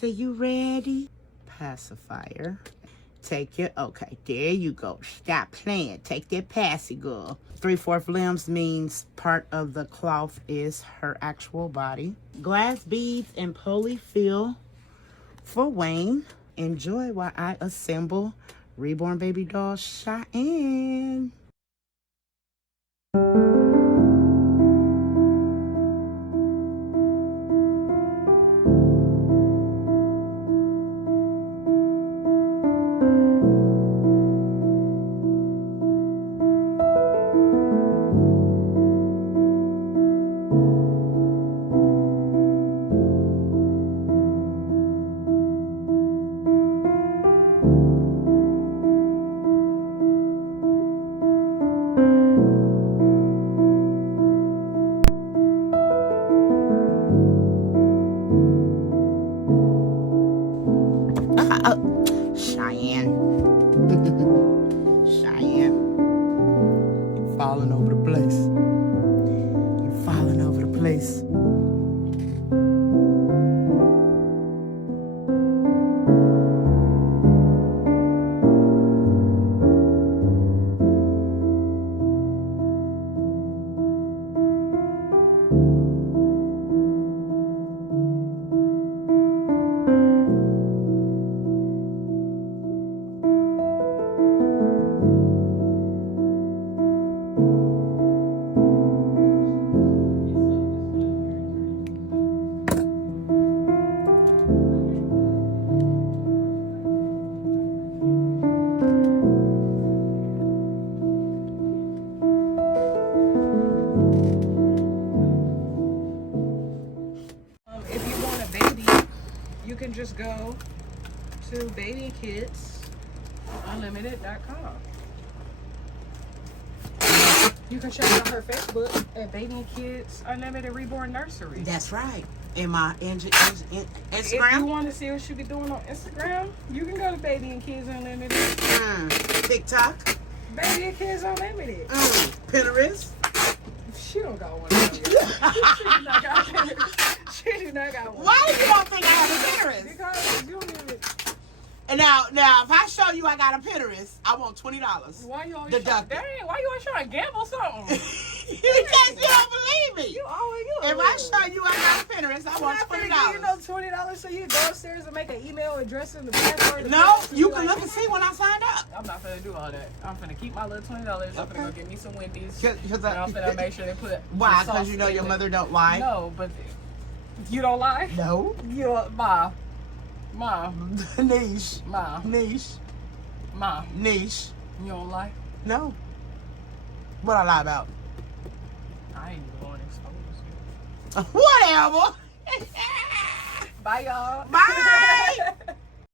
So you ready? Pacifier. Take it. Okay, there you go. Stop playing. Take that passy, girl. 3/4 limbs means part of the cloth is her actual body. Glass beads and polyfill for Wayne. Enjoy while I assemble Reborn Baby Doll Cheyenne. Cheyenne. Cheyenne. You falling over the place. You falling over the place. You can just go to babykidsunlimited.com. You can check out her Facebook at Baby Kids Unlimited Reborn Nursery. That's right. In my Instagram. If you want to see what she be doing on Instagram, you can go to Baby and Kids Unlimited. TikTok. Baby and Kids Unlimited. Pinterest. She don't got one. She do not got Pinterest. She do not got one. Why do you don't think I have a Pinterest? Because you don't even. And now, if I show you I got a Pinterest, I want $20. Why you always deducted? Dang, why you always trying to gamble something? Because you don't believe me. You always If I show you I got a Pinterest, I want $20. You know $20 so you go upstairs and make an email address and the password. No, you can look and see when I signed up. I'm not finna do all that. I'm finna keep my little $20. I'm finna go get me some Wendy's. Cause and I'm finna make sure they put. Why? Because you know your mother don't lie? No, but you don't lie? No. You Ma. Niche. Ma. Niche. Ma. Niche. You don't lie? No. What I lie about? I ain't even going to expose you. Whatever. Bye, y'all. Bye.